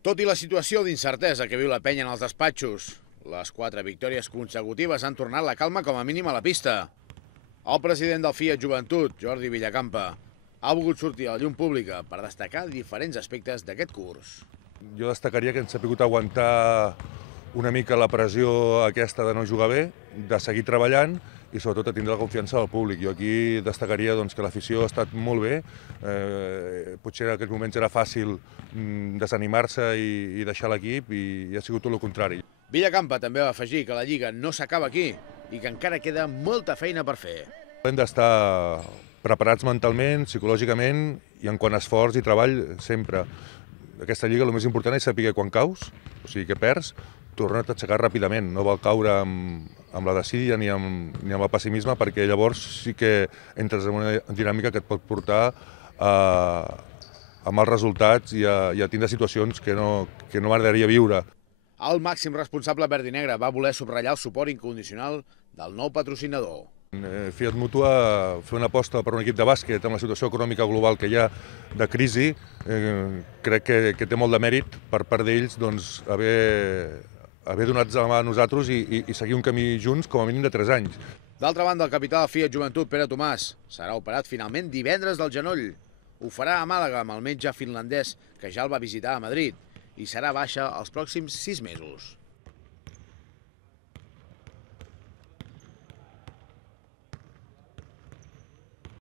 Tot i la situació d'incertesa que viu la penya en els despatxos, les 4 victòries consecutives han tornat la calma com a mínim a la pista. El president del Fiat Joventut, Jordi Villacampa, ha volgut sortir a la llum pública per destacar diferents aspectes d'aquest curs. Jo destacaria que hem sabut aguantar una mica la pressió aquesta de no jugar bé, de seguir treballant i sobretot de tindre la confiança del públic. Jo aquí destacaria que l'afició ha estat molt bé. Potser en aquells moments era fàcil desanimar-se i deixar l'equip i ha sigut tot el contrari. Villacampa també va afegir que la Lliga no s'acaba aquí i que encara queda molta feina per fer. Hem d'estar preparats mentalment, psicològicament i en quant a esforç i treball sempre. Aquesta Lliga el més important és saber quan caus, o sigui que perds, tornar a aixecar ràpidament, no val caure amb la desídia ni amb el pessimisme, perquè llavors sí que entres en una dinàmica que et pot portar a mals resultats i a tindre situacions que no m'agradaria viure. El màxim responsable verd i negre va voler subratllar el suport incondicional del nou patrocinador. Fiat Mutua fer una aposta per un equip de bàsquet amb la situació econòmica global que hi ha de crisi, crec que té molt de mèrit per part d'ells haver donat la mà a nosaltres i seguir un camí junts com a mínim de 3 anys. D'altra banda, el capità del Fiat Joventut, Pere Tomàs, serà operat finalment divendres del genoll. Ho farà a Màlaga amb el metge finlandès que ja el va visitar a Madrid i serà baixa els pròxims 6 mesos.